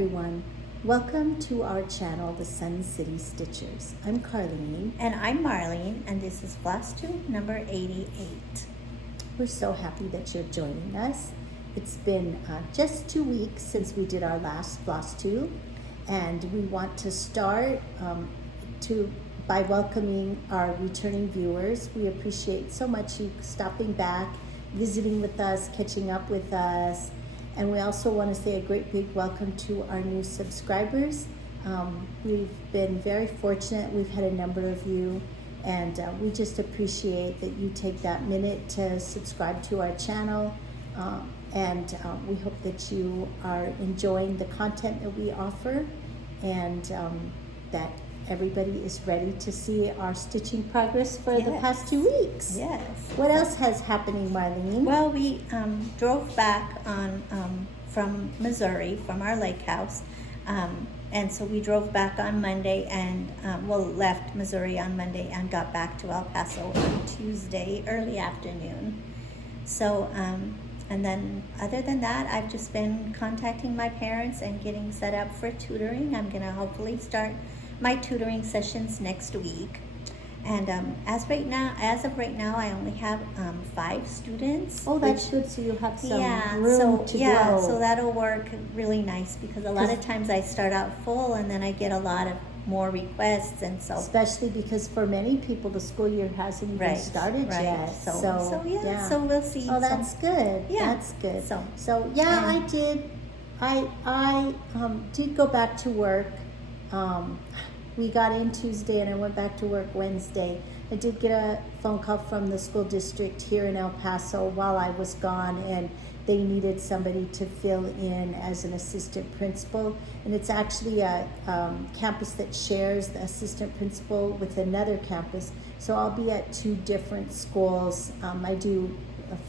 everyone. Welcome to our channel, the Sun City Stitchers. I'm Carlene. And I'm Marlene, and this is Flosstube number 88. We're so happy that you're joining us. It's been just 2 weeks since we did our last Flosstube, and we want to start by welcoming our returning viewers. We appreciate so much you stopping back, visiting with us, catching up with us. And we also want to say a great big welcome to our new subscribers. We've been very fortunate. We've had a number of you, and we just appreciate that you take that minute to subscribe to our channel. And we hope that you are enjoying the content that we offer, and that everybody is ready to see our stitching progress for the past 2 weeks. Yes. What else has happening, Marlene? Well, we drove back from Missouri, from our lake house. And so we drove back on Monday and, left Missouri on Monday and got back to El Paso on Tuesday, early afternoon. So, and then other than that, I've just been contacting my parents and getting set up for tutoring. I'm going to hopefully start my tutoring sessions next week. And as of right now, I only have 5 students. Oh, that's good. So you have some room to grow. So that'll work really nice, because a lot of times I start out full and then I get a lot of more requests, and so especially because for many people the school year hasn't even started yet. So we'll see. Oh, that's good. Yeah, that's good. So I did go back to work. We got in Tuesday and I went back to work Wednesday. I did get a phone call from the school district here in El Paso while I was gone, and they needed somebody to fill in as an assistant principal. And it's actually a campus that shares the assistant principal with another campus. So I'll be at 2 different schools. I do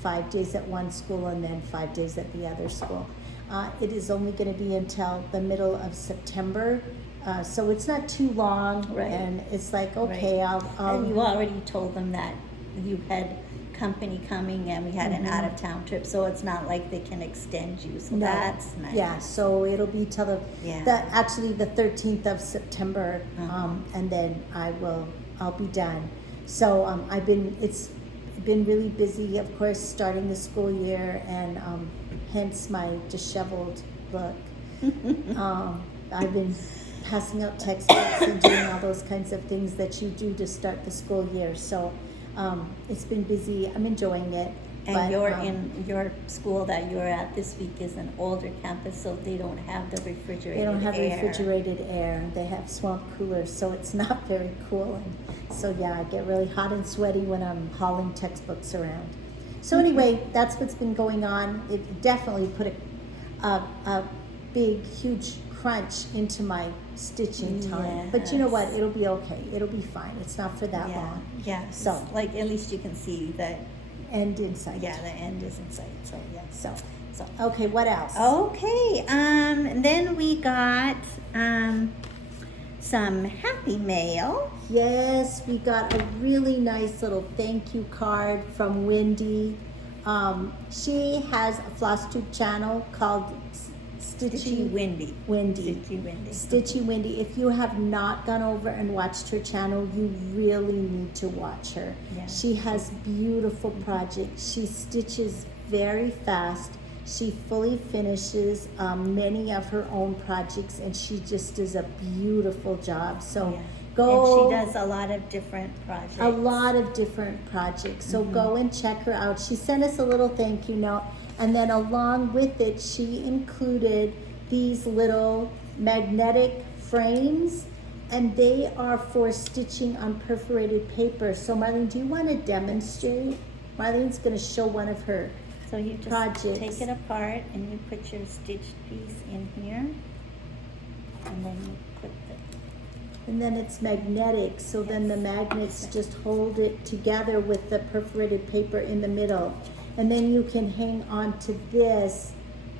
5 days at one school and then 5 days at the other school. It is only going to be until the middle of September. So it's not too long, and it's like, okay, I'll and you already told them that you had company coming and we had an out-of-town trip, so it's not like they can extend you, so that's nice. Yeah, so it'll be till actually the 13th of September, and then I'll be done. So it's been really busy, of course, starting the school year, and hence my disheveled look. I've been passing out textbooks and doing all those kinds of things that you do to start the school year. So it's been busy. I'm enjoying it. And in your school that you're at this week is an older campus, so they don't have the refrigerated air. They don't have refrigerated air. They have swamp coolers, so it's not very cool. And so I get really hot and sweaty when I'm hauling textbooks around. So anyway, that's what's been going on. It definitely put a big, huge crunch into my stitching time. But you know what? It'll be okay. It'll be fine. It's not for that long. Yeah. So like at least you can see the end in sight. Yeah, the end is in sight. So So okay, what else? Okay. And then we got some happy mail. Yes, we got a really nice little thank you card from Wendy. She has a Flosstube channel called Stitchy Wendy. Stitchy Wendy. If you have not gone over and watched her channel, you really need to watch her. Yeah. She has beautiful projects. She stitches very fast. She fully finishes many of her own projects, and she just does a beautiful job. So go. And she does a lot of different projects. So go and check her out. She sent us a little thank you note. And then along with it, she included these little magnetic frames, and they are for stitching on perforated paper. So Marlene, do you want to demonstrate? Marlene's going to show one of her So you just projects. Take it apart and you put your stitched piece in here. And then you put And then it's magnetic, so then the magnets just hold it together with the perforated paper in the middle. And then you can hang on to this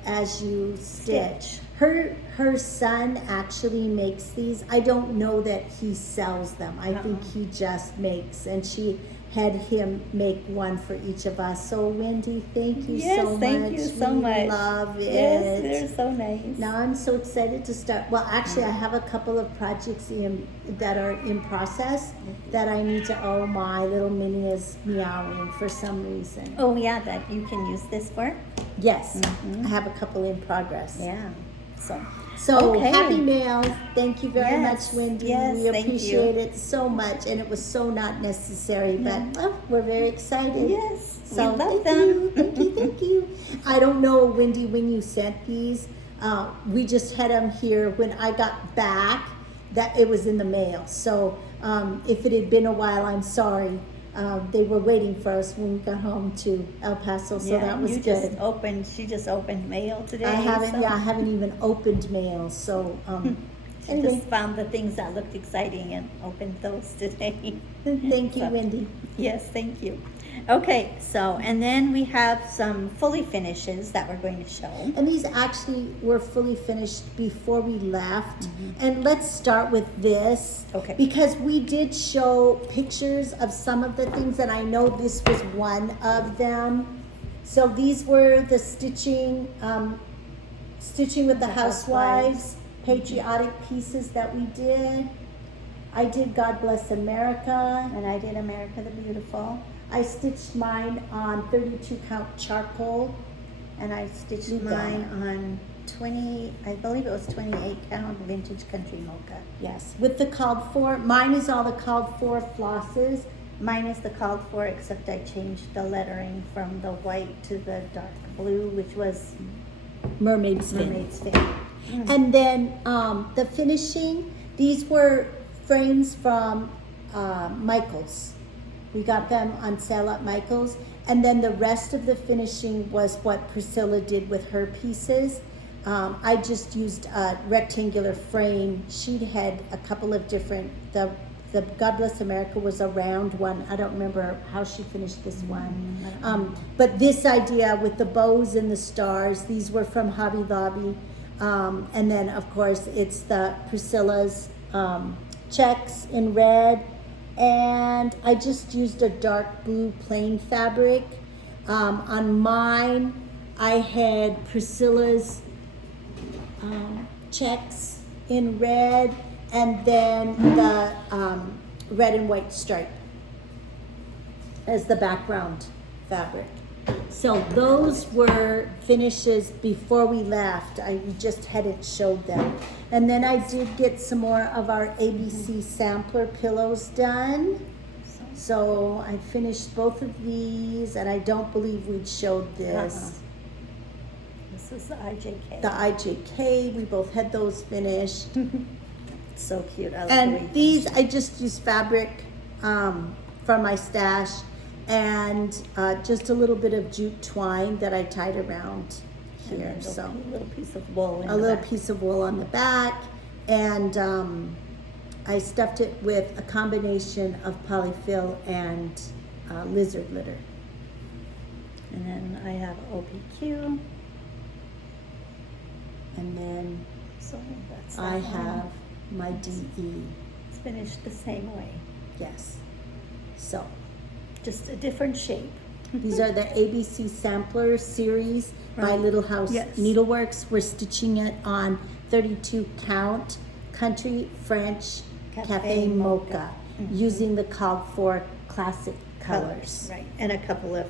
as you stitch. Her son actually makes these. I don't know that he sells them. I think he just makes, and she had him make one for each of us. So Wendy, thank you Yes, so much. thank you so We much. love it. Yes, they're so nice. Now I'm so excited to start. Well, actually, I have a couple of projects that are in process that I need to. Oh, my little Minnie is meowing for some reason. Oh, yeah, that you can use this for? Yes, I have a couple in progress. Yeah. So Okay. happy mails. Thank you very Yes, much, Wendy. yes, We thank appreciate you. it so much, and it was so not necessary, but we're very excited. Yes, So we love thank you, them. thank you, thank you. I don't know, Wendy, when you sent these. We just had them here when I got back. That it was in the mail. So if it had been a while, I'm sorry. They were waiting for us when we got home to El Paso, so that was good. She just opened mail today. I haven't, so yeah, I haven't even opened mail, so, She anyway, just found the things that looked exciting and opened those today. thank you, So- Wendy. Yes, thank you. Okay, so, and then we have some fully finishes that we're going to show. And these actually were fully finished before we left. And let's start with this. Okay. Because we did show pictures of some of the things, and I know this was one of them. So these were the stitching with the housewives, patriotic pieces that we did. I did God Bless America. And I did America the Beautiful. I stitched mine on 32 count charcoal. And I stitched You got mine it. on 20, I believe it was 28 count vintage country mocha. Yes, with the called for. Mine is all the called for flosses. Mine is the called for, except I changed the lettering from the white to the dark blue, which was Mermaid's fin. Mermaid's Fin. And then the finishing, these were frames from Michael's. We got them on sale at Michael's. And then the rest of the finishing was what Priscilla did with her pieces. I just used a rectangular frame. She'd had a couple of different, the God Bless America was a round one. I don't remember how she finished this one. But this idea with the bows and the stars, these were from Hobby Lobby. And then of course it's the Priscilla's checks in red. And I just used a dark blue plain fabric. On mine, I had Priscilla's checks in red, and then the red and white stripe as the background fabric. So those were finishes before we left. I just hadn't showed them. And then I did get some more of our ABC sampler pillows done. So I finished both of these, and I don't believe we'd showed this. This is the IJK. The IJK, we both had those finished. It's so cute. I love the way And these, I just used fabric from my stash, and just a little bit of jute twine that I tied around here. So a little piece of wool. a little piece of wool on the back, and I stuffed it with a combination of polyfill and lizard litter. And then I have OPQ. And then So that's I that one. have my DE. It's finished the same way, Yes. So just a different shape. these are the ABC Sampler series by Right. Little House Yes. Needleworks. We're stitching it on 32 count Country French Cafe Mocha using the called for classic colors. Right, and a couple of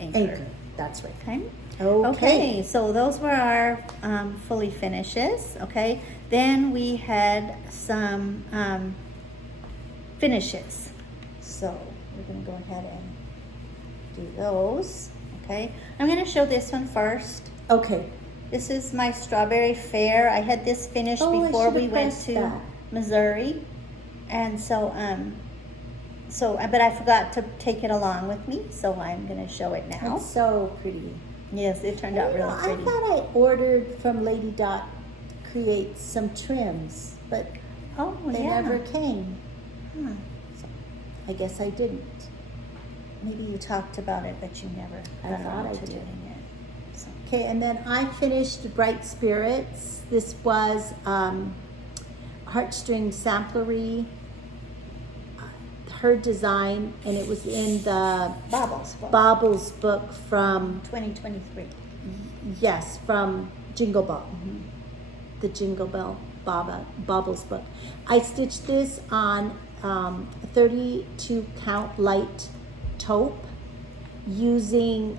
anchor. Anchor, that's right. Okay. Okay. Okay, so those were our fully finishes. Okay, then we had some finishes. So we're going to go ahead and do those. Okay, I'm going to show this one first. Okay. This is my strawberry fair. I had this finished Oh, I before should've we went pressed to that. Missouri, and so but I forgot to take it along with me, so I'm going to show it now. It's so pretty. Yes, it turned out You know, really pretty. I thought I ordered from Lady Dot Create some trims, but Oh, they yeah. never came. Huh. So I guess I didn't. Maybe you talked about it, but you never I got thought around I to did. doing it. So, Okay, and then I finished Bright Spirits. This was heartstring samplery. her design, and it was in the Baubles book from 2023. yes, from Jingle Bell, the Jingle Bell Baubles book. I stitched this on 32 count light taupe using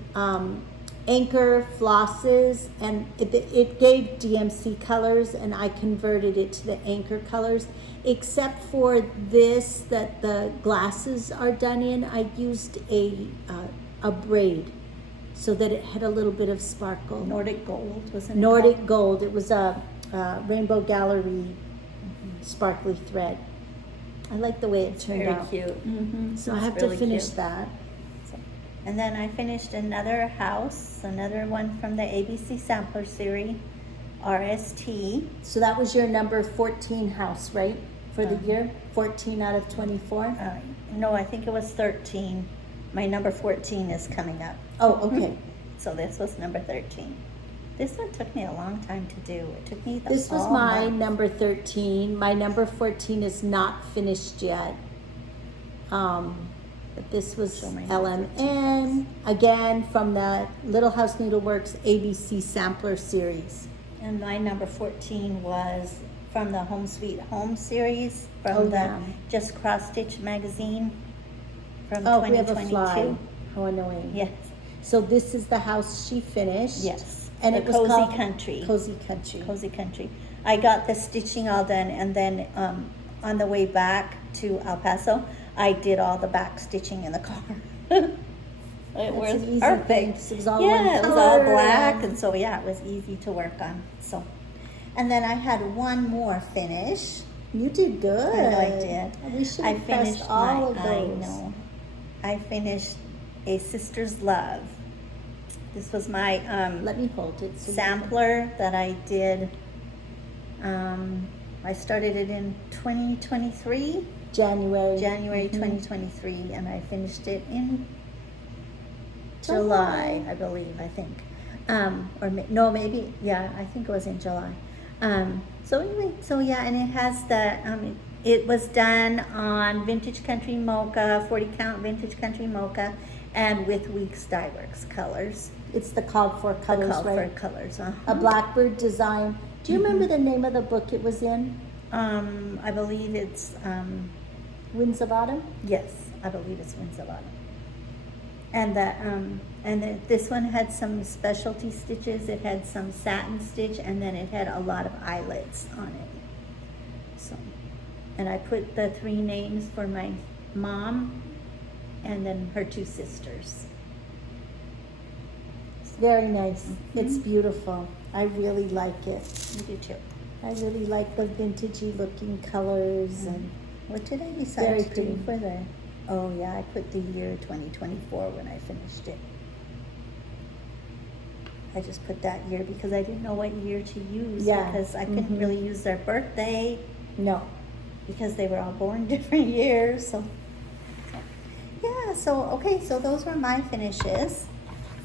anchor flosses, and it gave DMC colors, and I converted it to the anchor colors. Except for this that the glasses are done in, I used a braid so that it had a little bit of sparkle. Nordic gold, wasn't it? Nordic gold. It was a Rainbow Gallery sparkly thread. I like the way it turned Very out. cute. So I It's have really to finish cute. that. And then I finished another house, another one from the ABC Sampler Series, RST. So that was your number 14 house, right? For the Uh-huh. year? 14 out of 24? No, I think it was 13. My number 14 is coming up. Oh, okay. So this was number 13. This one took me a long time to do. It took me This was all my month. number 13. My number 14 is not finished yet. But this was So my number LMN, again from the Little House Needleworks ABC Sampler Series. And my number 14 was from the Home Sweet Home series, from Oh, the yeah. Just Cross Stitch magazine from Oh, we have a 2022. fly. How annoying. Yes, So this is the house she finished. yes. And The it was Cozy called Country. Cozy Country. Cozy Country. I got the stitching all done, and then on the way back to El Paso, I did all the back stitching in the car. It That's was an easy perfect. thing, 'cause it was all yeah, one it was all color black, and- and so yeah, it was easy to work on. So, and then I had one more finish. You did good. I know I did. We should I have pressed finished all my. of those. I know. I finished A Sister's Love. This was my Let me hold it. So you can- sampler that I did. I started it in 2023, January. January Mhm. 2023, and I finished it in July, I believe, I think. No, maybe, yeah, I think it was in July. So anyway, so yeah, and it has the, it was done on Vintage Country Mocha, 40 count Vintage Country Mocha, and with Weeks Dye Works colors. It's the called for The colors, call right? for colors, A blackbird design. Do you remember the name of the book it was in? I believe it's, Winds of Autumn? yes, I believe it's Winds of Autumn. And this one had some specialty stitches. It had some satin stitch, and then it had a lot of eyelets on it. So, and I put the 3 names for my mom, and then her 2 sisters. Very nice. It's beautiful. I really like it. You do too. I really like the vintagey looking colors and What did I decide Very to do pretty. for the? Oh yeah, I put the year 2024 when I finished it. I just put that year because I didn't know what year to use. Yeah. Because I couldn't really use their birthday no. because they were all born different years. So yeah. So okay. So those were my finishes.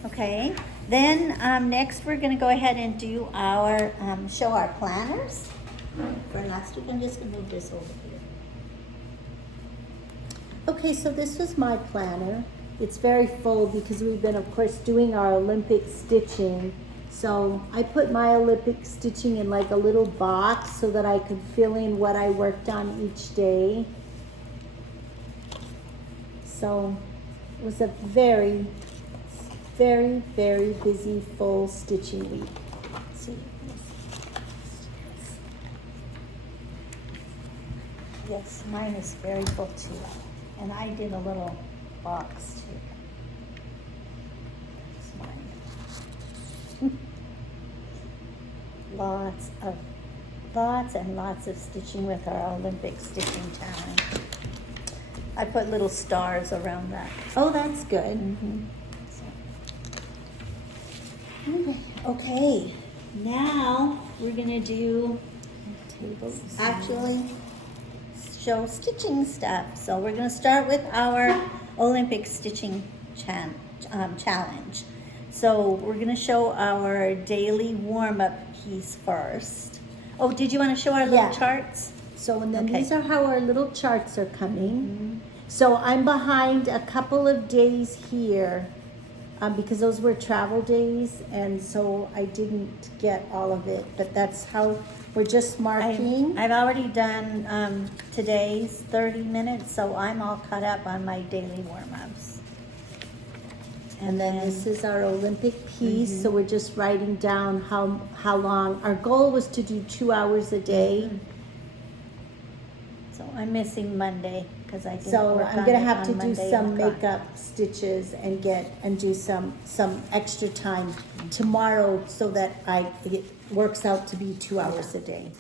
Okay. Then next we're gonna go ahead and do our show our planners for last week. I'm just gonna move this over here. Okay, so this was my planner. It's very full because we've been, of course, doing our Olympic stitching. So I put my Olympic stitching in like a little box so that I could fill in what I worked on each day. So it was a very, very, very busy, full stitching week. Let's see. Yes, mine is very full too. And I did a little box too. That's mine. Lots and lots of stitching with our Olympic stitching challenge. I put little stars around that. Oh, that's good. Okay, now we're gonna do actually show stitching stuff. So we're gonna start with our Olympic stitching challenge. So we're gonna show our daily warm-up piece first. Oh, did you want to show our little Yeah. charts? So, and then Okay. these are how our little charts are coming. So I'm behind a couple of days here because those were travel days, and so I didn't get all of it. But that's how we're just marking. I've already done today's 30 minutes, so I'm all caught up on my daily warm-ups. And then this is our Olympic piece. So we're just writing down how long. Our goal was to do 2 hours a day. So I'm missing Monday because I didn't So work I'm on gonna it have on to do Monday some and forgot. makeup stitches and do some extra time tomorrow so that it works out to be 2 hours a day.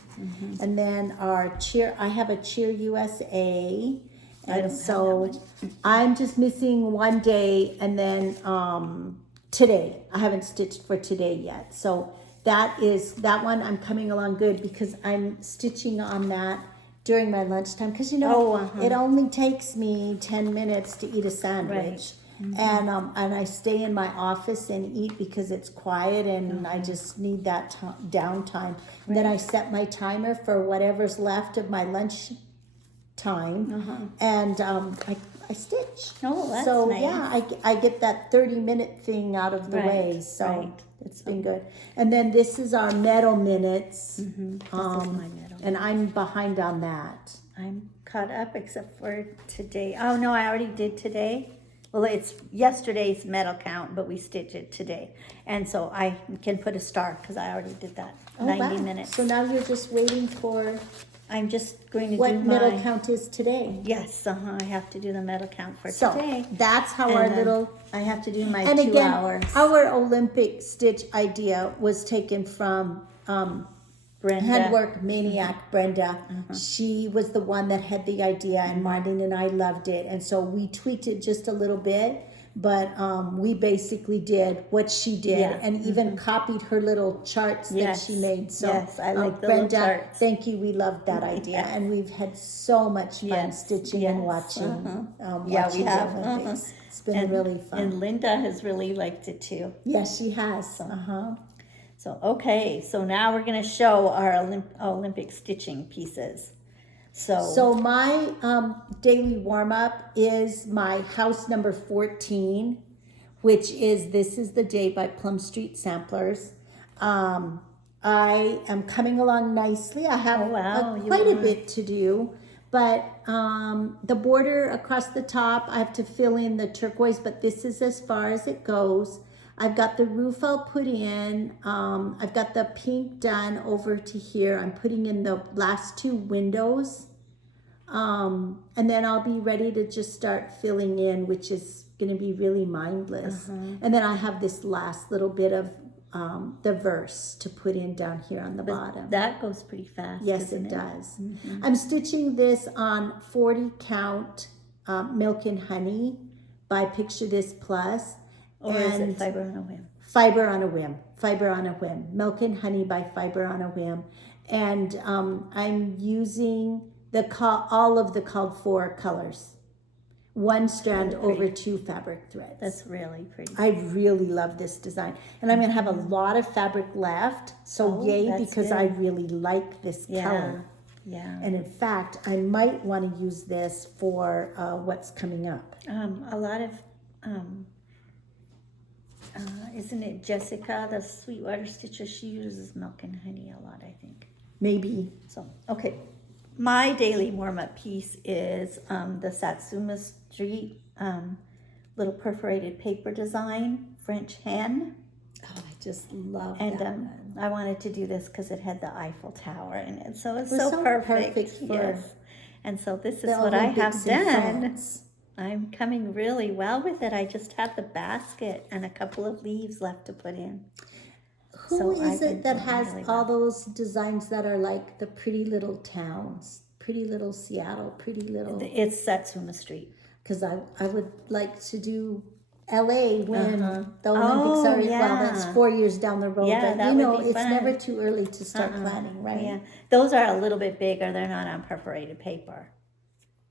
And then I have a Cheer USA, I and don't have so that I'm just missing one day, and then today I haven't stitched for today yet. So that one I'm coming along good because I'm stitching on that during my lunchtime because it only takes me 10 minutes to eat a sandwich. And I stay in my office and eat because it's quiet and I just need that downtime. And then I set my timer for whatever's left of my lunch time, and I stitch. Oh, that's so nice. yeah, I get that 30-minute thing out of the way. So it's been good. And then this is our medal minutes. This is my medal. And I'm behind on that. I'm caught up except for today. Oh no, I already did today. Well, it's yesterday's medal count, but we stitch it today. And so I can put a star because I already did that. 90 minutes. So now you're just waiting for I'm just going to do what medal my... count is today. Yes, I have to do the medal count for So today. that's how And our then little. I have to do my And 2 again, hours. our Olympic stitch idea was taken from Brenda. Handwork Maniac Brenda. She was the one that had the idea, and Marlene and I loved it, and so we tweaked it just a little bit. But we basically did what she did, and even copied her little charts that she made. So yes, I like the Brenda, little charts. thank you. We loved that idea, and we've had so much fun stitching and watching. Yeah, we watching the have. Olympics. It's been really fun. And Linda has really liked it too. Yes, she has. So, okay, so now we're going to show our Olympic stitching pieces. So my daily warm-up is my house number 14, which is This Is the Day by Plum Street Samplers. I am coming along nicely. I have quite a bit to do, but the border across the top, I have to fill in the turquoise, but this is as far as it goes. I've got the roof I'll put in. I've got the pink done over to here. I'm putting in the last 2 windows. And then I'll be ready to just start filling in, which is going to be really mindless. And then I have this last little bit of the verse to put in down here on the bottom. That goes pretty fast. Yes, it does. I'm stitching this on 40 count Milk and Honey by Picture This Plus. Or is it Fiber on a Whim? Fiber on a Whim. Fiber on a Whim. Milk and Honey by Fiber on a Whim. And I'm using all of the called for colors. 1 strand over 2 fabric threads. That's really pretty. I really love this design. And I'm going to have a lot of fabric left. So yay, because I really like this color. Yeah. And in fact, I might want to use this for what's coming up. A lot of... isn't it Jessica, the Sweetwater Stitcher? She uses Milk and Honey a lot, I think. Maybe. So, okay. My daily warm-up piece is the Satsuma Street little perforated paper design, French hen. Oh, I just love and, that one. I wanted to do this because it had the Eiffel Tower in it. So it's so perfect. For And so this is what I have done. I'm coming really well with it. I just have the basket and a couple of leaves left to put in. Who is it that has all those designs that are like the pretty little towns? Pretty little Seattle, pretty little... It's Satsuma Street. Because I would like to do LA when the Olympics are... Well, that's 4 years down the road. Yeah, but that would be it's fun. never too early to start planning, right? Yeah, those are a little bit bigger. They're not on perforated paper.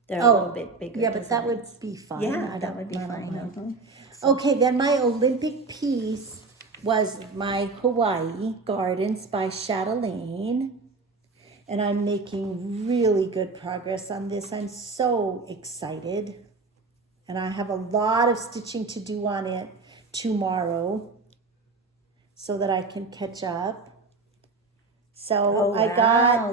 They're a little bit bigger. Yeah, but that would be fun. Yeah, that would be fun. Okay, then my Olympic piece was my Hawaii Gardens by Chatelaine. And I'm making really good progress on this. I'm so excited. And I have a lot of stitching to do on it tomorrow so that I can catch up. So Oh, I wow, got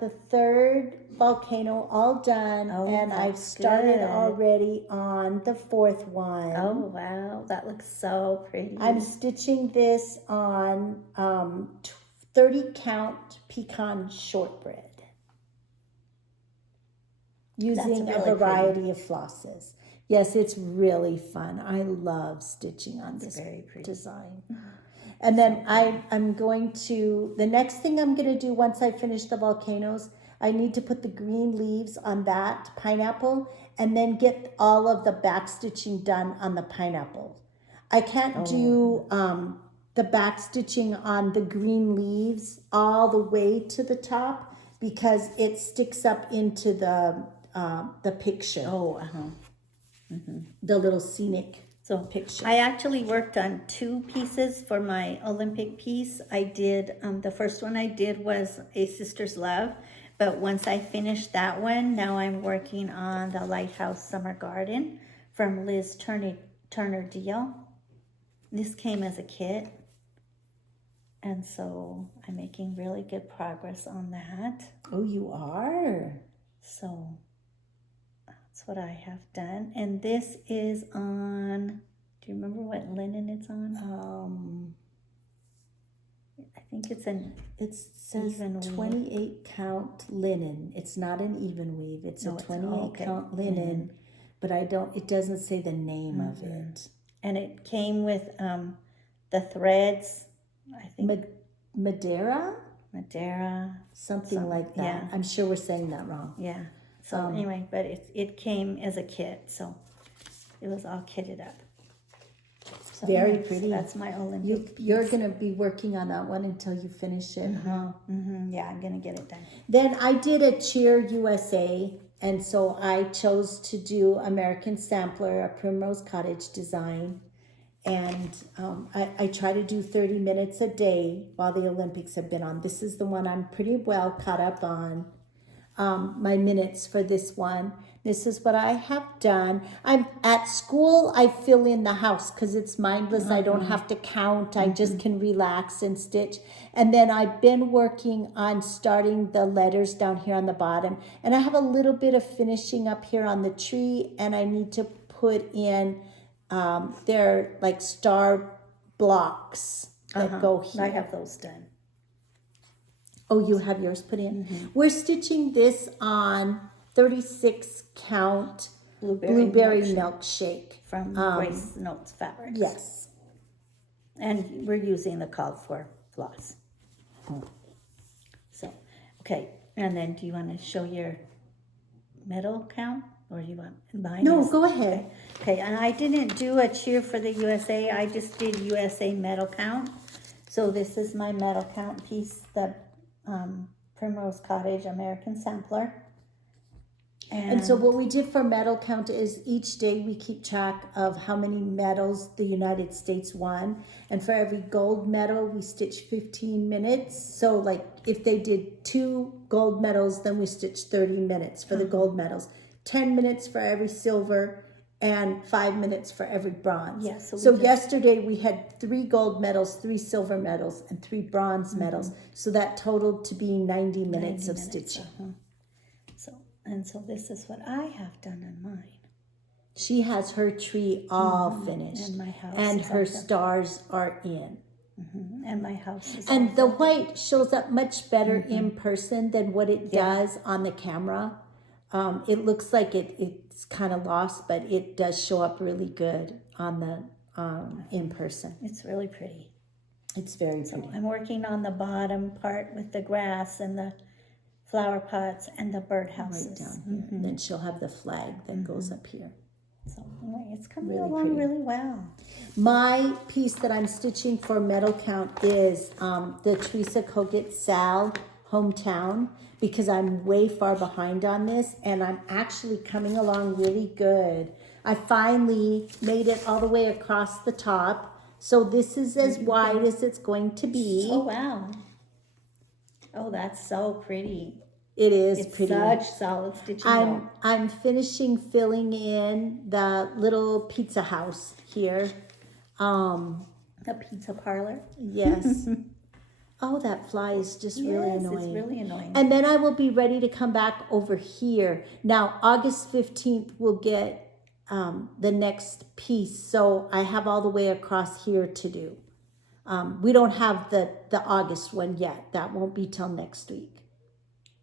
the third volcano all done, Oh, and I've that's started good. already on the fourth one. Oh, wow. That looks so pretty. I'm stitching this on 30 count pecan shortbread using really a variety of flosses. Yes, it's really fun. I love stitching on this very pretty. design. And then I'm going to, the next thing I'm going to do once I finish the volcanoes, I need to put the green leaves on that pineapple and then get all of the back stitching done on the pineapple. I can't do the back stitching on the green leaves all the way to the top because it sticks up into the picture. The little scenic picture. I actually worked on 2 pieces for my Olympic piece. I did, the first one I did was A Sister's Love, but once I finished that one, now I'm working on the Lighthouse Summer Garden from Liz Turner Deal. This came as a kit, and so I'm making really good progress on that. Oh, you are? So that's what I have done. And this is on, do you remember what linen it's on? I think it's an It says even weave. 28 count linen. It's not an even weave. It's a 28 count linen, but it doesn't say the name of it. And it came with the threads, I think. Madeira? Something like that. Yeah. I'm sure we're saying that wrong. Yeah. So anyway, but it came as a kit, so it was all kitted up. So Very anyway, pretty. So that's my Olympic. You're going to be working on that one until you finish it, huh? Yeah, I'm going to get it done. Then I did a Cheer USA, and so I chose to do American Sampler, a Primrose Cottage design. And I try to do 30 minutes a day while the Olympics have been on. This is the one I'm pretty well caught up on. My minutes for this one. This is what I have done. I'm at school. I fill in the house because it's mindless. I don't have to count. I just can relax and stitch. And then I've been working on starting the letters down here on the bottom. And I have a little bit of finishing up here on the tree. And I need to put in their like star blocks that go here. I have those done. Oh, you have yours put in? We're stitching this on 36 count blueberry milkshake. From Grace Notes Fabrics. Yes. And we're using the called for floss. So, okay. And then do you want to show your medal count? Or do you want mine? No, go ahead. Okay, and I didn't do a cheer for the USA. I just did USA medal count. So this is my medal count piece, the Primrose Cottage American Sampler. And so what we did for medal count is each day we keep track of how many medals the United States won. And for every gold medal, we stitch 15 minutes. So like if they did 2 gold medals, then we stitch 30 minutes for the gold medals. 10 minutes for every silver and 5 minutes for every bronze. Yeah, so yesterday we had 3 gold medals, 3 silver medals, and 3 bronze medals. So that totaled to be 90 minutes of stitching. So this is what I have done on mine. She has her tree all finished. And my house. And her stars are in. And my house is And the white shows up much better in person than what it does on the camera. It looks like it's kind of lost, but it does show up really good on the in person. It's really pretty. It's very pretty. I'm working on the bottom part with the grass and the flower pots and the birdhouses. Right down here. And then she'll have the flag that goes up here. So anyway, it's coming along really well. My piece that I'm stitching for medal count is the Teresa Kogut Sal hometown, because I'm way far behind on this and I'm actually coming along really good. I finally made it all the way across the top. So this is as wide as it's going to be. Oh, wow. Oh, that's so pretty. It is It's pretty. such solid stitching. though. I'm finishing filling in the little pizza house here. A pizza parlor. Yes. Oh, that fly is just really Yes, annoying. it's really annoying. And then I will be ready to come back over here. Now, August 15th, we'll get the next piece. So I have all the way across here to do. We don't have the August one yet. That won't be till next week.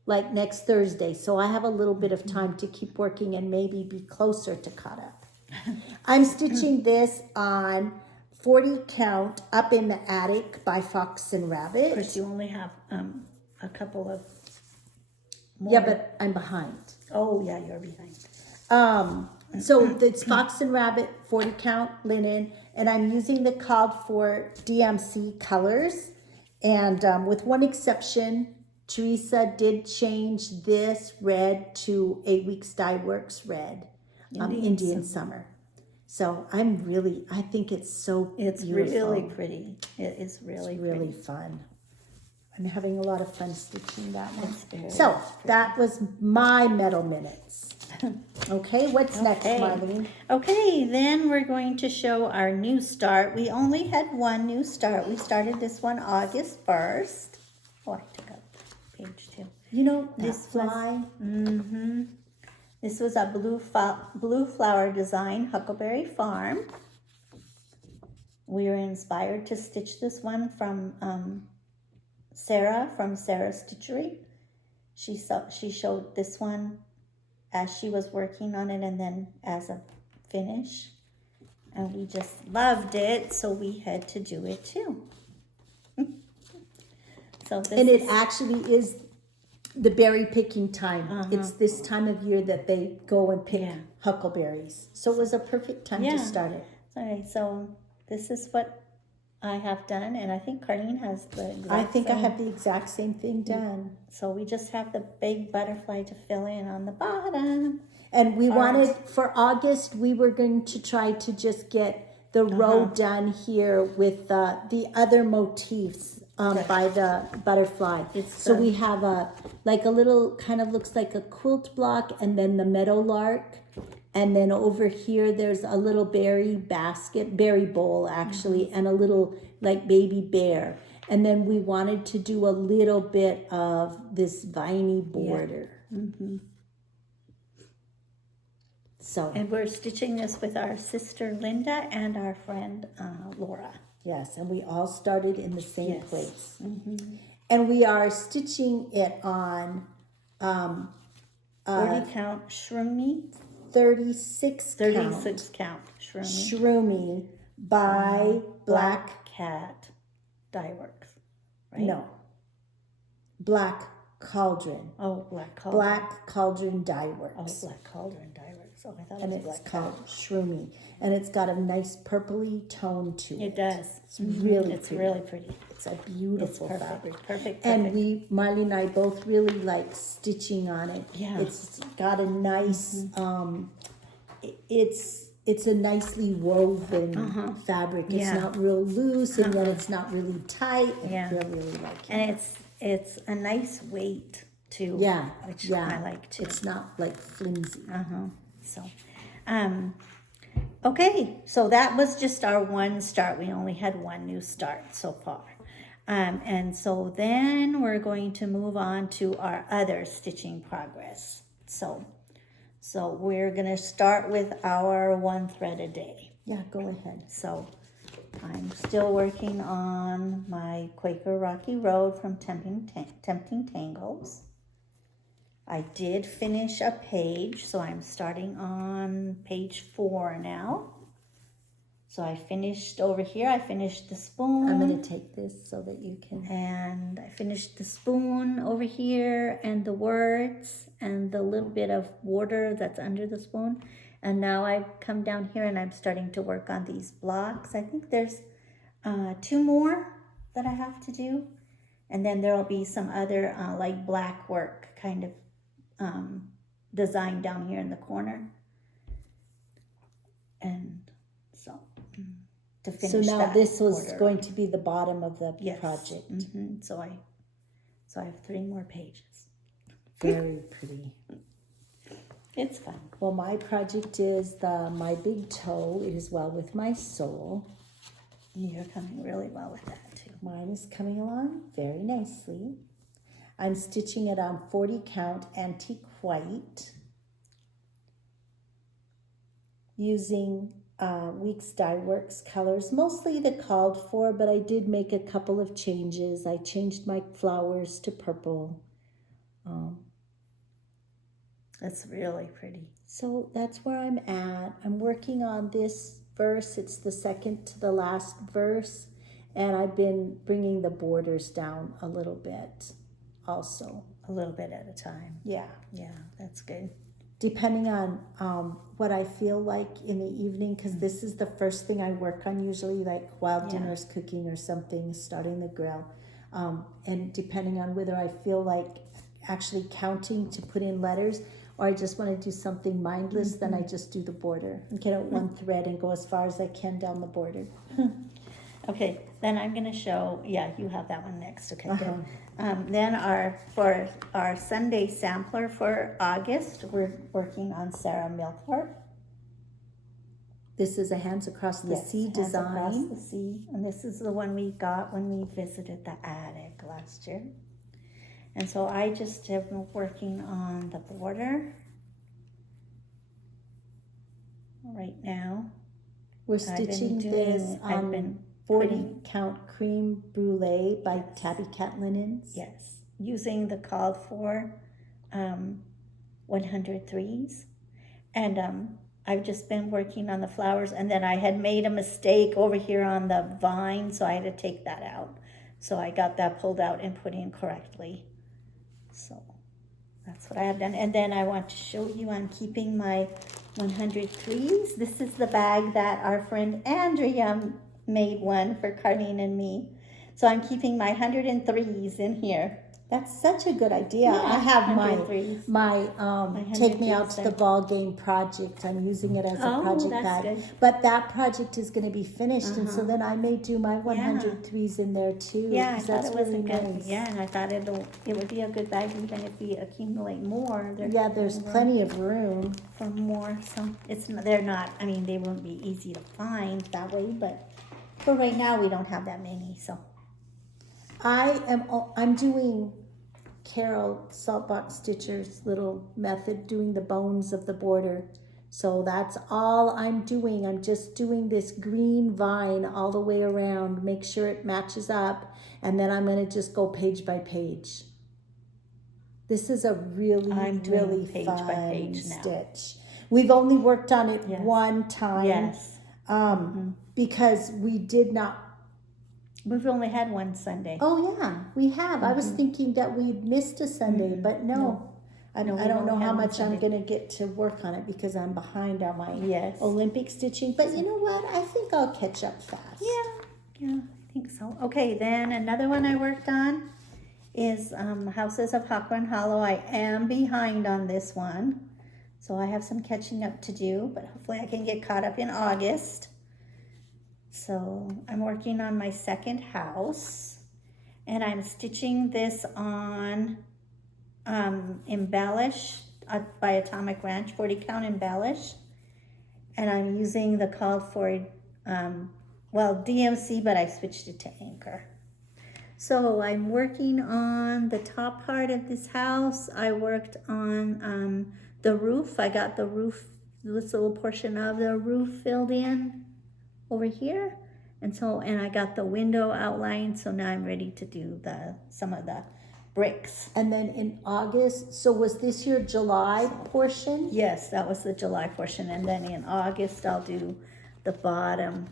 Like next Thursday. So I have a little bit of time to keep working and maybe be closer to caught up. I'm stitching this on 40 count up in the attic by Fox and Rabbit. Of course, you only have a couple of more. Yeah, but I'm behind. Oh, yeah, you're behind. So it's Fox and Rabbit 40 count linen, and I'm using the called for DMC colors. And with one exception, Teresa did change this red to 8 Weeks Dye Works red, Indian Summer. So I think it's so It's beautiful. really pretty. It is really It's really pretty. fun. I'm having a lot of fun stitching that one. It's very So pretty. that was my metal minutes. Okay, what's next, Okay. Marlene? Okay, then we're going to show our new start. We only had one new start. We started this one August 1st. Oh, I took out page 2. You know, This this fly. This was a blue flower design, Huckleberry Farm. We were inspired to stitch this one from Sarah from Sarah's Stitchery. She showed this one as she was working on it and then as a finish. And we just loved it, so we had to do it too. So this And is, it actually is the berry picking time. It's this time of year that they go and pick huckleberries. So it was a perfect time to start it. Okay, so this is what I have done, and I think Carlene has the exact I think I same. have the exact same thing done. So we just have the big butterfly to fill in on the bottom. And we wanted, for August, we were going to try to just get the row done here with the other motifs by the butterfly. So we have a little, kind of looks like a quilt block, and then the meadowlark. And then over here, there's a little berry bowl actually, and a little like baby bear. And then we wanted to do a little bit of this viney border. So, And we're stitching this with our sister Linda and our friend Laura. yes, and we all started in the same place. And we are stitching it on 40 count shroomy, 36 36 count shroomy. Shroomy by Black Cat Dye Works, right? No. Black Cauldron. Oh, Black Cauldron. Black Cauldron Dye Oh, Works. Black Cauldron Dye Works. Oh, I thought And it was it's Black called Shroomy. And it's got a nice purpley tone to it. It does. It's really It's pretty. really pretty. It's a It's beautiful perfect. fabric. Perfect. And Marley and I both really like stitching on it. Yeah. It's got a nice, it's a nicely woven fabric. It's Yeah. not real loose, and then it's not really tight. Yeah. I really like it. And it's a nice weight too. Yeah, Which yeah. I like too. It's not like flimsy. So, okay, so that was just our one start. We only had one new start so far. And so then we're going to move on to our other stitching progress. So we're going to start with our one thread a day. Yeah, go ahead. So I'm still working on my Quaker Rocky Road from Tempting Tangles. I did finish a page, so I'm starting on page 4 now. So I finished over here, I finished the spoon. I'm going to take this so that you can. And I finished the spoon over here and the words and the little bit of border that's under the spoon. And now I've come down here and I'm starting to work on these blocks. I think there's 2 more that I have to do. And then there'll be some other like black work kind of design down here in the corner. And so to finish So now that this was border. going to be the bottom of the Yes. project. So So I have 3 more pages. Very pretty. It's fun. Well, my project is my big toe. It is well with my soul. You're coming really well with that too. Mine is coming along very nicely. I'm stitching it on 40 count antique white using Weeks Dye Works colors, mostly the called for, but I did make a couple of changes. I changed my flowers to purple. That's really pretty. So that's where I'm at. I'm working on this verse. It's the second to the last verse, and I've been bringing the borders down a little bit also. A little bit at a time. Yeah. Yeah, that's good. Depending on what I feel like in the evening, because this is the first thing I work on usually, like while dinner's cooking or something, starting the grill. And depending on whether I feel like actually counting to put in letters, or I just want to do something mindless, then I just do the border and get out one thread and go as far as I can down the border. Okay, then I'm going to show, you have that one next. Okay, good. Then for our Sunday sampler for August, we're working on Sarah Milthorpe. This is a Hands Across the Sea Hands design. Across the Sea, and this is the one we got when we visited the attic last year. And so I just have been working on the border right now. We're stitching this on 40 count cream brulee by Tabby Cat Linens. Yes, using the called for 103s. And I've just been working on the flowers, and then I had made a mistake over here on the vine, so I had to take that out. So I got that pulled out and put in correctly. So that's what I have done. And then I want to show you, I'm keeping my 103s. This is the bag that our friend Andrea made one for Carlene and me. So I'm keeping my 103s in here. That's such a good idea. Yeah, I have my 103s. take me out to the ball game project. I'm using it as a project bag. Good. But that project is going to be finished, and so then I may do my 103s in there too. Yeah, I thought that's it was really a good. nice. Yeah, and I thought it would be a good bag even if we accumulate more. There's plenty of room for more. So they're not. I mean, they won't be easy to find that way, but for right now we don't have that many. So I'm doing Carol Saltbox Stitcher's little method, doing the bones of the border. So that's all I'm doing. I'm just doing this green vine all the way around, make sure it matches up, and then I'm going to just go page by page. This is a really page fun by page now. stitch. We've only worked on it one time. Yes. Because we did not. We've only had one Sunday. Oh yeah, we have. I was thinking that we'd missed a Sunday, but no. I don't know how much I'm going to get to work on it because I'm behind on my Olympic stitching. But you know what? I think I'll catch up fast. Yeah, I think so. Okay, then another one I worked on is Houses of Hawthorne Hollow. I am behind on this one, so I have some catching up to do, but hopefully I can get caught up in August. So I'm working on my second house, and I'm stitching this on Embellish by Atomic Ranch, 40 count Embellish, and I'm using the called for DMC, but I switched it to Anchor. So I'm working on the top part of this house. I worked on the roof. I got the roof, this little portion of the roof filled in over here, and I got the window outlined. So now I'm ready to do some of the bricks. And then in August, so was this your July portion? Yes, that was the July portion, and then in August I'll do the bottom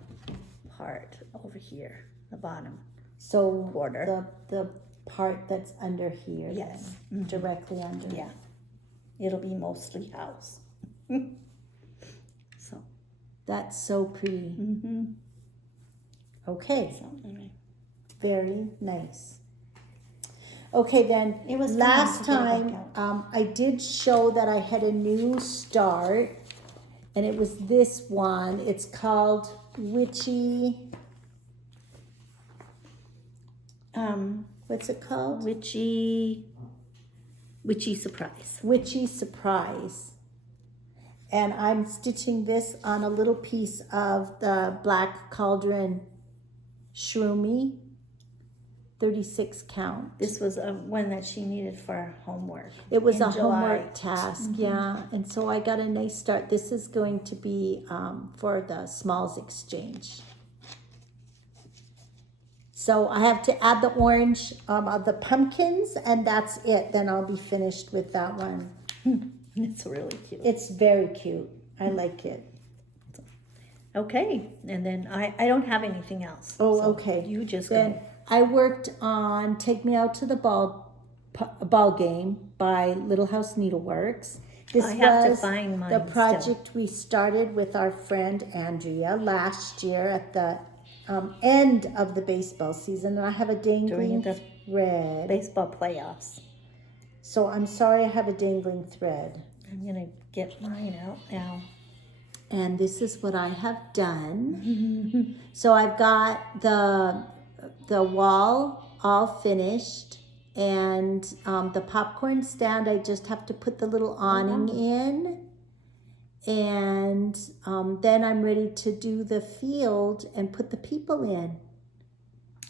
part over here, the bottom. So quarter. The part that's under here. Yes. Then, directly under. Yeah. It'll be mostly house. So. That's so pretty. Okay. So, very nice. Okay, then it was last time I did show that I had a new start, and it was this one. It's called Witchy. what's it called? Witchy Surprise. Witchy Surprise. And I'm stitching this on a little piece of the Black Cauldron Shroomy, 36 count. This was one that she needed for homework. It was in a July. homework task, yeah. And so I got a nice start. This is going to be for the Smalls Exchange. So I have to add the orange of the pumpkins, and that's it. Then I'll be finished with that one. It's really cute. It's very cute. I like it. Okay, and then I don't have anything else. Oh, So okay. You just Then go. I worked on Take Me Out to the Ball Game by Little House Needleworks. This I have to was find mine the still. project we started with our friend Andrea last year at the end of the baseball season. And I have a dangling During the thread. Baseball playoffs. So I'm sorry I have a dangling thread. I'm gonna get mine out now. And this is what I have done. So I've got the wall all finished, and the popcorn stand, I just have to put the little awning in, and then I'm ready to do the field and put the people in,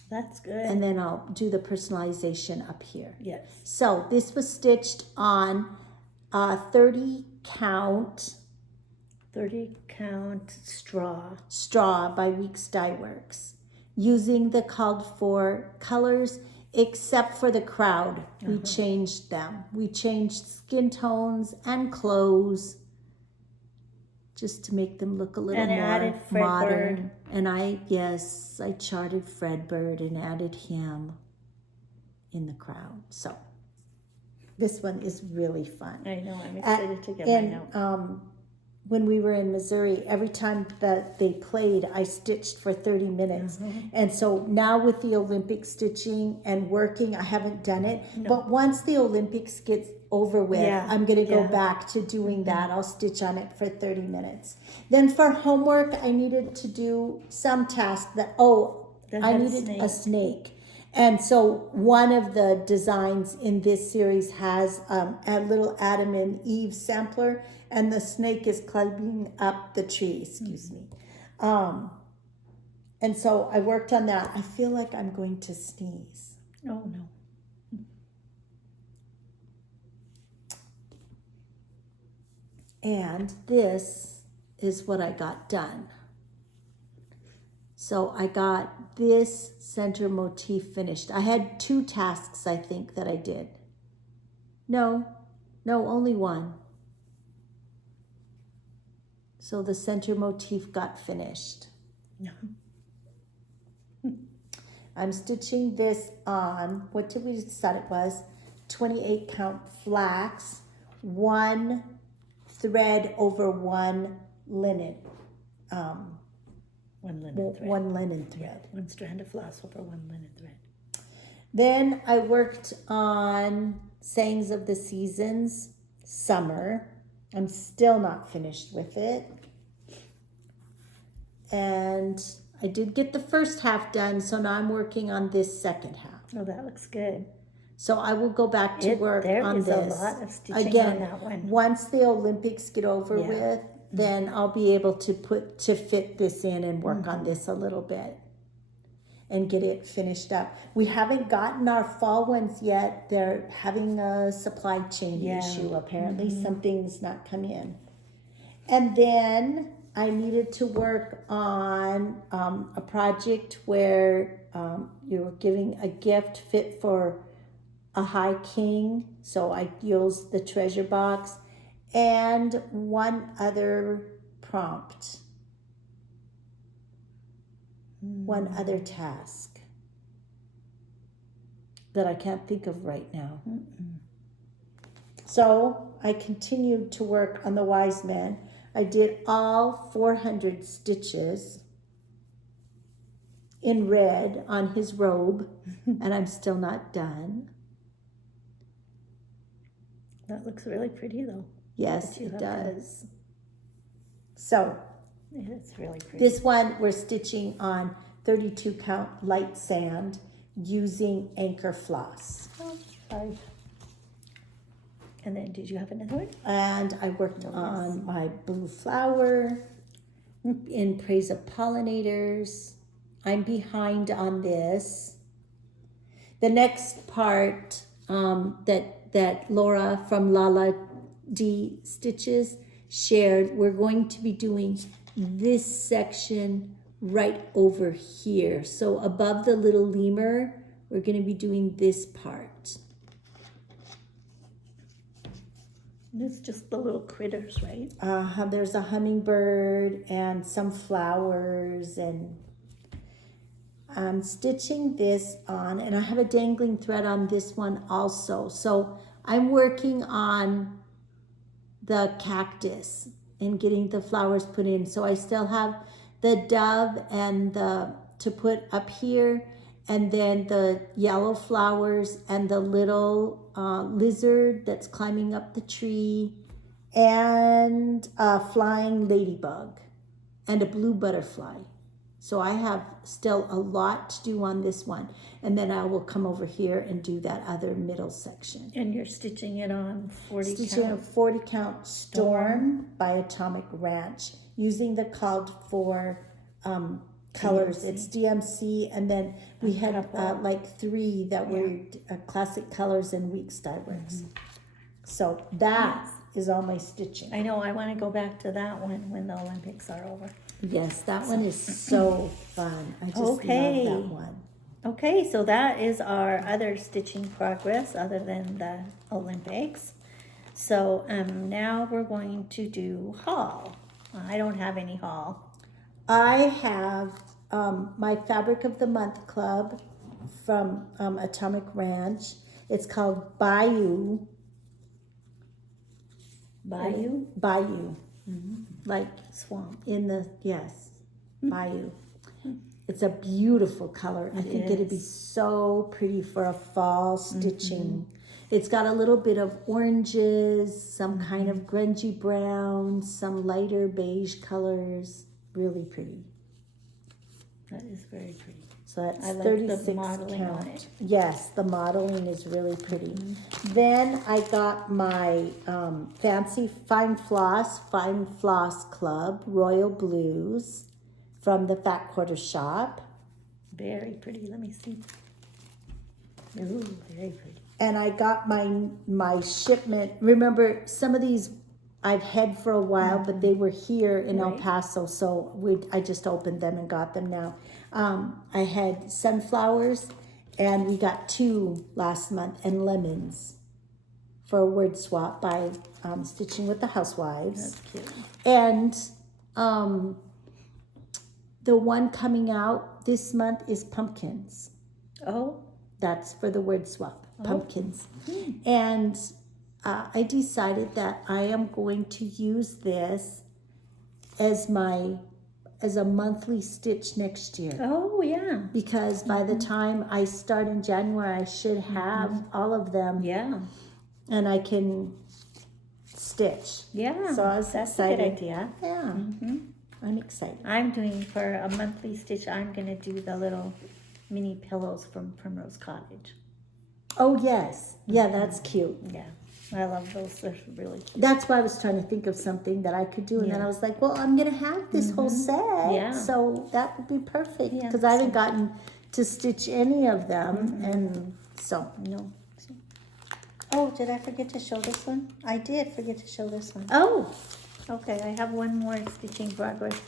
That's good. and then I'll do the personalization up here. Yes. So this was stitched on 30 count 30 count straw by Weeks Dye Works, using the called for colors, except for the crowd. We changed them. We changed skin tones and clothes just to make them look a little And more added Fred modern. Bird. And I charted Fred Bird and added him in the crowd. So this one is really fun. I know, I'm excited to get mine out. When we were in Missouri, every time that they played, I stitched for 30 minutes. And so now with the Olympic stitching and working, I haven't done it. No. But once the Olympics gets over with, Yeah, I'm going to go yeah. back to doing that. I'll stitch on it for 30 minutes. Then for homework, I needed to do some task that That I had a needed a snake. And so one of the designs in this series has a little Adam and Eve sampler, and the snake is climbing up the tree, excuse me. And so I worked on that. I feel like I'm going to sneeze. Oh, no. And this is what I got done. So I got this center motif finished. I had 2 tasks, I think, that I did. No, only one. So the center motif got finished. No. I'm stitching this on, what did we decide it was? 28 count flax, 1 thread over 1 linen. One linen thread. 1 linen thread. 1 strand of floss over 1 linen thread. Then I worked on Sayings of the Seasons, summer. I'm still not finished with it. And I did get the first half done, so now I'm working on this second half. Oh, that looks good. So I will go back to work there on is this. a lot of stitching Again, on that one. once the Olympics get over Yeah. with, then I'll be able to fit this in and work on this a little bit and get it finished up. We haven't gotten our fall ones yet. They're having a supply chain issue. Apparently something's not come in. And then I needed to work on a project where you're giving a gift fit for a high king. So I used the treasure box and one other prompt, one other task that I can't think of right now. So I continued to work on the wise man. I did all 400 stitches in red on his robe, and I'm still not done. That looks really pretty, though. Yes, But you it have to- does. So It's really pretty. this one we're stitching on 32 count light sand using anchor floss. Oh, sorry. And then did you have another one? And I worked on my blue flower in praise of pollinators. I'm behind on this. The next part that Laura from Lala D Stitches shared, we're going to be doing this section right over here. So above the little lemur, we're going to be doing this part. It's just the little critters, right? There's a hummingbird and some flowers, and I'm stitching this on, and I have a dangling thread on this one also. So I'm working on the cactus and getting the flowers put in. So I still have the dove and the to put up here, and then the yellow flowers and the little lizard that's climbing up the tree, and a flying ladybug and a blue butterfly. So I have still a lot to do on this one, and then I will come over here and do that other middle section. And you're stitching it on 40 Stitching a 40 count Storm by Atomic Ranch using the called for colors. DMC. It's DMC, and then we had like 3 that were classic colors and Weeks Dye Works. So that is all my stitching. I know, I want to go back to that one when the Olympics are over. Yes, that one is so fun. I just love that one. Okay, so that is our other stitching progress other than the Olympics. So now we're going to do haul. I don't have any haul. I have my Fabric of the Month Club from Atomic Ranch. It's called Bayou. Bayou? Bayou. Like Swamp. in the, yes, Bayou. It's a beautiful color. I think it'd be so pretty for a fall stitching. It's got a little bit of oranges, some kind of grungy brown, some lighter beige colors. Really pretty. That is very pretty. So that's I like 36 the modeling count. on it. Yes, the modeling is really pretty. Then I got my fancy Fine Floss Club Royal Blues from the Fat Quarter Shop. Very pretty. Let me see. Ooh, very pretty. And I got my shipment. Remember, some of these I've had for a while, but they were here in El Paso, so I just opened them and got them now. I had sunflowers, and we got 2 last month, and lemons for a word swap by Stitching with the Housewives. That's cute. And the one coming out this month is pumpkins. Oh. That's for the word swap, pumpkins. And I decided that I am going to use this as a monthly stitch next year. Oh, yeah. Because by the time I start in January, I should have all of them. Yeah. And I can stitch. Yeah. So I was That's excited. a good idea. Yeah. I'm excited. I'm doing for a monthly stitch, I'm going to do the little mini pillows from Primrose Cottage. Oh, yes. Yeah, that's cute. Yeah. I love those. They're really cute. That's why I was trying to think of something that I could do. And then I was like, well, I'm going to have this whole set. Yeah. So that would be perfect. Yeah. Because I haven't gotten to stitch any of them. And so. No. Oh, did I forget to show this one? I did forget to show this one. Oh. Okay, I have one more stitching progress.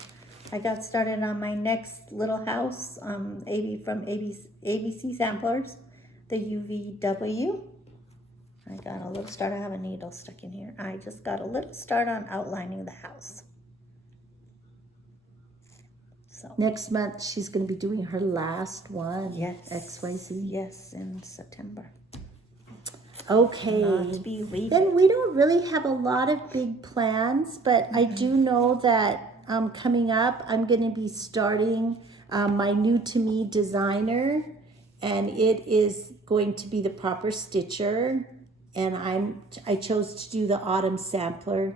I got started on my next little house, from ABC Samplers, the UVW. I got a little start. I have a needle stuck in here. I just got a little start on outlining the house. So Next month, she's going to be doing her last one. yes, XYZ. yes, in September. Okay. Not to be waiting. Then we don't really have a lot of big plans, but I do know that coming up, I'm going to be starting my new to me designer, and it is going to be the proper stitcher. And I chose to do the autumn sampler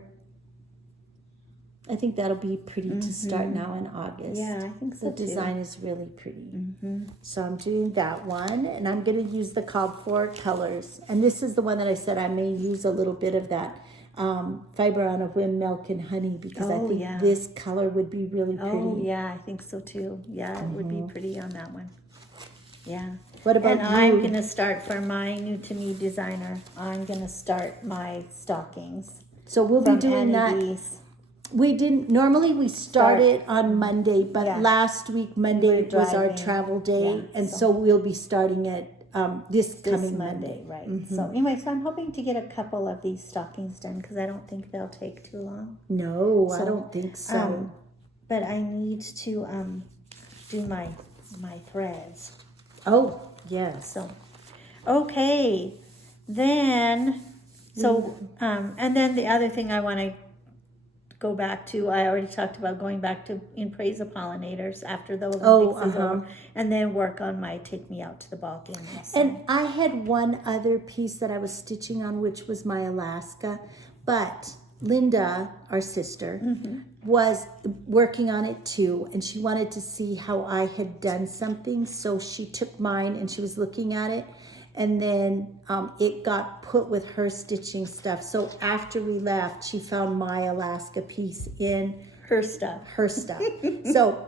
I think that'll be pretty to start now in August. Yeah, I think so The design is really pretty. So I'm doing that one, and I'm going to use the called for colors. And this is the one that I said I may use a little bit of that fiber on a whim, milk and honey, because I think this color would be really pretty. Oh, yeah, I think so too. Yeah, it would be pretty on that one. Yeah. What about and you? I'm going to start for my new to me designer. I'm going to start my stockings. So we'll be doing Annie that. B's. We didn't, normally we start it on Monday, but last week, Monday was our driving. travel day, Yeah, and so- so we'll be starting it this coming Monday. Right. So anyway, so I'm hoping to get a couple of these stockings done because I don't think they'll take too long. No, I So, don't think so. But I need to do my threads. Oh, yes. So, okay, then, so, and then the other thing I want to go back to, I already talked about going back to in praise of pollinators after the Olympics is over, and then work on my take me out to the ball game. Also. And I had one other piece that I was stitching on, which was my Alaska, but Linda, our sister, was working on it too, and she wanted to see how I had done something, so she took mine and she was looking at it, and then it got put with her stitching stuff. So after we left, she found my Alaska piece in her stuff. So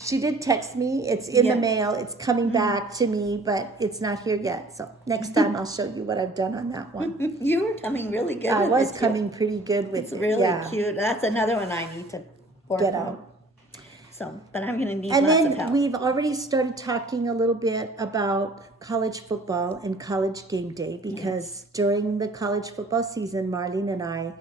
she did text me. It's in the mail. It's coming back to me, but it's not here yet. So next time I'll show you what I've done on that one. You were coming really good. I with was it, coming pretty good with It's it. really yeah. cute. That's another one I need to work Get on. out. So, but I'm going to need And lots of then help. we've already started talking a little bit about college football and college game day, because during the college football season, Marlene and I,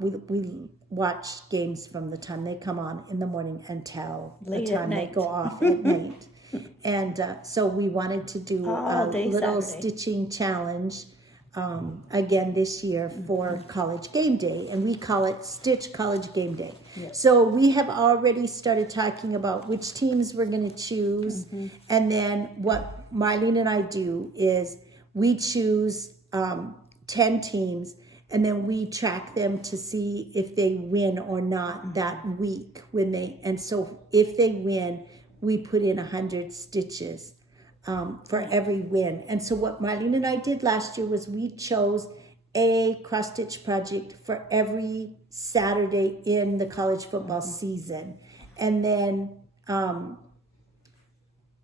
we watch games from the time they come on in the morning until Late the at time they night. go off at night. And so we wanted to do a All day little Saturday. stitching challenge again this year for college game day, and we call it Stitch College Game Day. So we have already started talking about which teams we're going to choose, and then what Marlene and I do is we choose 10 teams, and then we track them to see if they win or not that week when they, and so if they win, we put in 100 stitches for every win. And so what Marlene and I did last year was we chose a cross-stitch project for every Saturday in the college football season. And then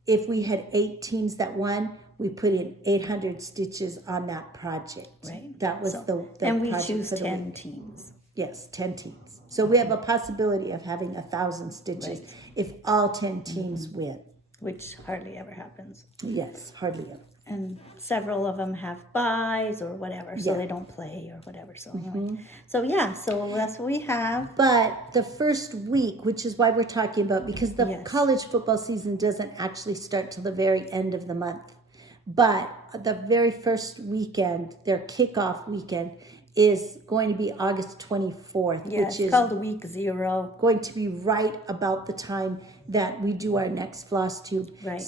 if we had 8 teams that won, we put in 800 stitches on that project. Right. That was the and we project choose for the 10 week. teams. Yes, 10 teams. So we have a possibility of having 1,000 stitches if all 10 teams win. Which hardly ever happens. Yes, hardly ever. And several of them have buys or whatever, so Yeah. they don't play or whatever. So anyway, so yeah, so that's what we have. But the first week, which is why we're talking about, because the Yes. college football season doesn't actually start till the very end of the month. But the very first weekend, their kickoff weekend, is going to be August 24th, Yeah, which it's is called week 0. going to be right about the time that we do our next Flosstube. Right.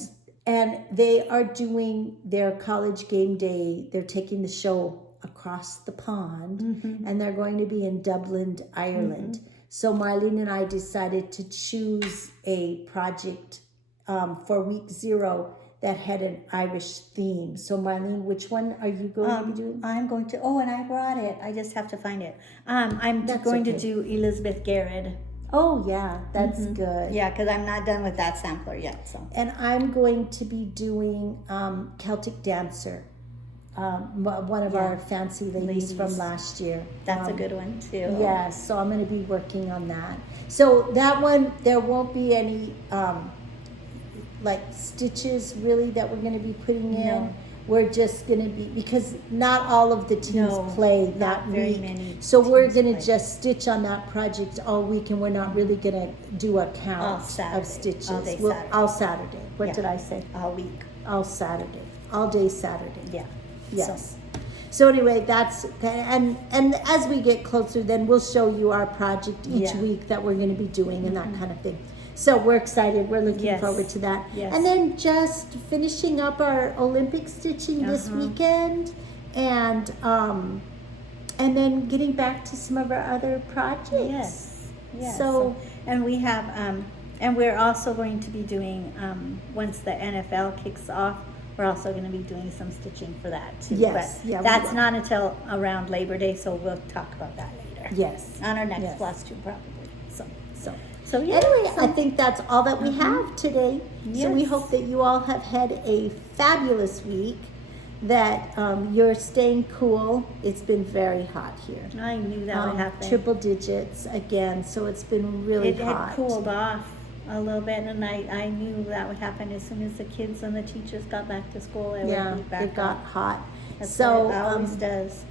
And they are doing their college game day. They're taking the show across the pond, and they're going to be in Dublin, Ireland. So Marlene and I decided to choose a project for week 0 that had an Irish theme. So Marlene, which one are you going to be doing? I'm going to, and I brought it. I just have to find it. I'm That's going okay. to do Elizabeth Garrett. Oh yeah, that's good. Yeah, because I'm not done with that sampler yet. So And I'm going to be doing Celtic Dancer, one of our fancy ladies from last year. that's a good one too. Yes, so I'm going to be working on that. So that one, there won't be any like stitches really that we're going to be putting in. No. We're just going to be, because not all of the teams No, play not that very week. many So we're teams going to play. just stitch on that project all week, and we're not really going to do a count All Saturday, of stitches. all day We'll- Saturday. all Saturday. What Yeah. did I say? All week. All Saturday. All day Saturday. Yeah. Yes. So anyway, that's, and as we get closer, then we'll show you our project each Yeah. week that we're going to be doing and that kind of thing. So we're excited. We're looking Yes. forward to that. Yes. And then just finishing up our Olympic stitching this weekend, and then getting back to some of our other projects. Yes. Yeah, So- and we have, and we're also going to be doing, once the NFL kicks off, we're also gonna be doing some stitching for that too. Yes, But yeah, we that's will. not until around Labor Day, so we'll talk about that later. Yes. On our next Yes. Flosstube probably, so. So, So, yeah. anyway, so- I think that's all that we have today. So we Yes. hope that you all have had a fabulous week, that you're staying cool. It's been very hot here. I knew that would happen. Triple digits again, so it's been really It hot. had cooled off a little bit, and I knew that would happen as soon as the kids and the teachers got back to school. It Yeah, would be back it got up. hot. That's So what it always does.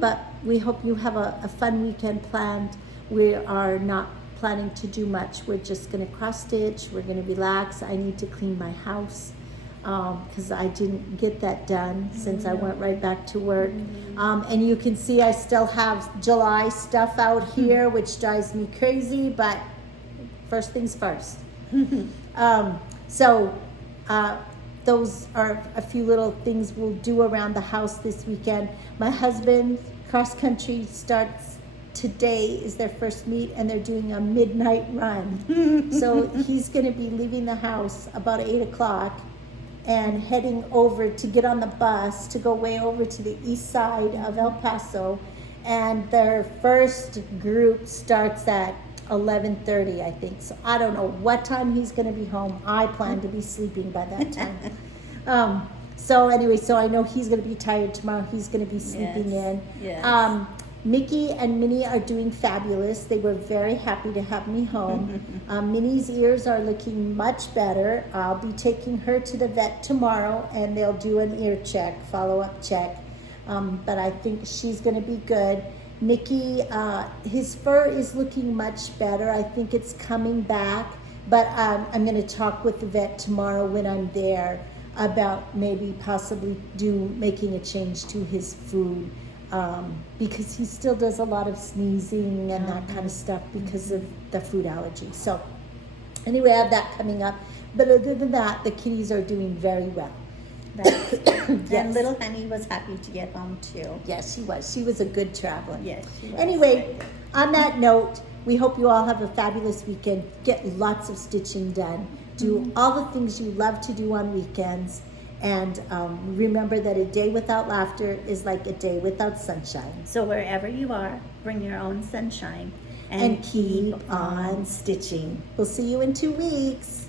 but we hope you have a fun weekend planned. We are not planning to do much. We're just gonna cross stitch. We're gonna relax. I need to clean my house because I didn't get that done since I went right back to work. And you can see I still have July stuff out here, which drives me crazy, but first things first. Those are a few little things we'll do around the house this weekend. My husband, cross country, starts today, is their first meet, and they're doing a midnight run. So he's going to be leaving the house about 8 o'clock and heading over to get on the bus to go way over to the east side of El Paso. And their first group starts at 11:30, I think. So I don't know what time he's going to be home. I plan to be sleeping by that time. So anyway, so I know he's going to be tired tomorrow. He's going to be sleeping in. Yes. Mickey and Minnie are doing fabulous. They were very happy to have me home. Minnie's ears are looking much better. I'll be taking her to the vet tomorrow, and they'll do an ear check, follow-up check. But I think she's going to be good. Mickey, his fur is looking much better. I think it's coming back. But I'm going to talk with the vet tomorrow when I'm there about maybe possibly making a change to his food. Because he still does a lot of sneezing and that kind of stuff because of the food allergy. So anyway, I have that coming up. But other than that, the kitties are doing very well. And Yes. little Honey was happy to get home too. Yes, she was. She was a good traveler. Yes, she was. Anyway, on that note, we hope you all have a fabulous weekend. Get lots of stitching done. Do all the things you love to do on weekends. And remember that a day without laughter is like a day without sunshine. So wherever you are, bring your own sunshine And keep on stitching. We'll see you in 2 weeks.